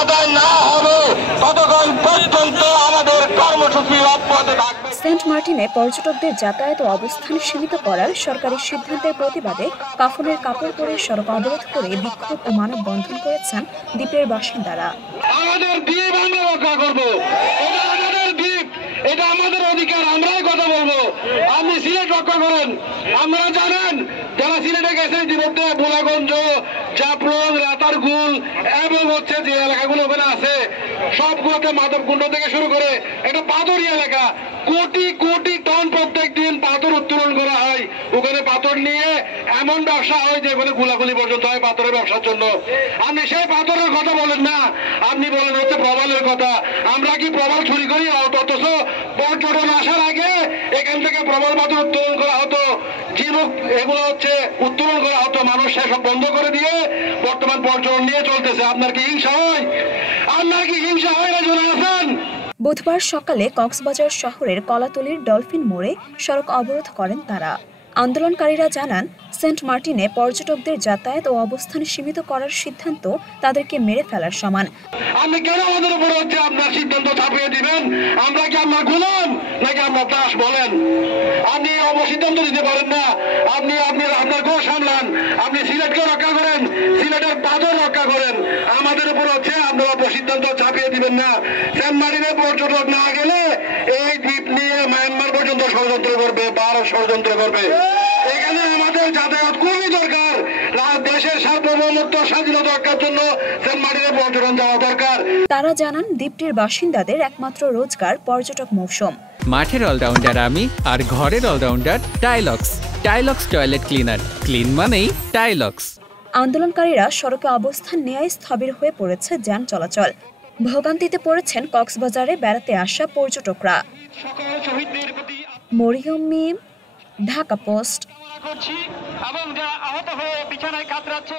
আদায় না হবে ততক্ষণ পর্যন্ত আমাদের কর্মসূচি অব্যাহত থাকবে। সেন্ট মার্টিনে পর্যটকদের যাতায়াত ও অবস্থান সীমিত করার সরকারি সিদ্ধান্তের প্রতিবাদে কাফনের কাপড় পরে সড়ক অবরোধ করে বিক্ষোভ ও মানববন্ধন করেছেন দ্বীপের বাসিন্দারা। আমাদের দ্বীপ আমরা রক্ষা করব, এটা আমাদের দ্বীপ, এটা আমাদের অধিকার, আমরাই কথা বলবো। আপনি সিলেট রক্ষা করেন। আমরা জানেন যারা সিলেটে গেছে ইতিমধ্যে বোলাগঞ্জ, চাপলং, রাতারগুল এবং হচ্ছে যে এলাকাগুলো ওখানে আছে সবগুলোতে মাধবকুণ্ড থেকে শুরু করে এটা পাথরই এলাকা। কোটি কোটি টন প্রত্যেক দিন পাথর উত্তোলন করা হয়। ওখানে পাথর নিয়ে এমন ব্যবসা হয় যে ওখানে গুলাগুলি পর্যন্ত হয় পাথরের ব্যবসার জন্য। আপনি সেই পাথরের কথা বলেন না, আপনি বলেন হচ্ছে প্রবালের কথা। আমরা কি প্রবাল চুরি করি? অথচ পর্যটন আসার আগে এখান থেকে প্রবাল পাথর উত্তোলন করা হতো, ঝিনুক এগুলো হচ্ছে উত্তোলন করা হতো। মানুষ সেসব বন্ধ করে দিয়ে বর্তমান পর্যটন নিয়ে চলতেছে। আপনার কি হিংসা হয়? আপনার কি হিংসা হয় না জন্য আছেন? বুধবার সকালে কক্সবাজার শহরের কলাতলির ডলফিন মোড়ে সড়ক অবরোধ করেন তারা। আন্দোলনকারীরা জানান, সেন্ট মার্টিনে পর্যটকদের যাতায়াত ও অবস্থান সীমিত করার সিদ্ধান্ত তাদেরকে মেরে ফেলার সমান। আপনি কেন আমাদের উপরে হচ্ছে আপনার সিদ্ধান্ত চাপিয়ে দিবেন? আমরা কি আপনার গোলাম নাকি আপনার দাস? বলেন। আপনি অবসিদ্ধান্ত দিতে পারেন না। আপনি আপনার গো সামলান, আপনি সিলেটকে রক্ষা করেন, সিলেটের পাথর রক্ষা করেন। আমাদের উপর হচ্ছে আপনারা অবসিদ্ধান্ত চাপিয়ে দিবেন না। সেন্ট মার্টিনে পর্যটক না গেলে এই দ্বীপ নিয়ে মায়ানমার পর্যন্ত ষড়যন্ত্র করবে, ভারত ষড়যন্ত্র করবে। এখানে আমাদের যাতায়াত খুবই দরকার। দেশের সার্বভৌমত্ব স্বাধীনতা রক্ষার জন্য সেন্ট মার্টিনে পর্যটন যাওয়া দরকার। তারা জানান, দ্বীপটির বাসিন্দাদের একমাত্র রোজগার পর্যটক মৌসুম। মাঠের অলরাউন্ডার আমি, আর ঘরের all rounder Tylox. Tylox toilet cleaner, clean মানেই টাইলক্স। আন্দোলনকারীরা সড়কে অবস্থান নেওয়ায় স্থবির হয়ে পড়েছে যান চলাচল। ভোগান্তিতে পড়েছেন কক্সবাজারে বেড়াতে আসা পর্যটকরা। মরিয়ম মিম, ঢাকা পোস্ট। এবং যারা আহত হয়ে বিছানায় কাতরাচ্ছে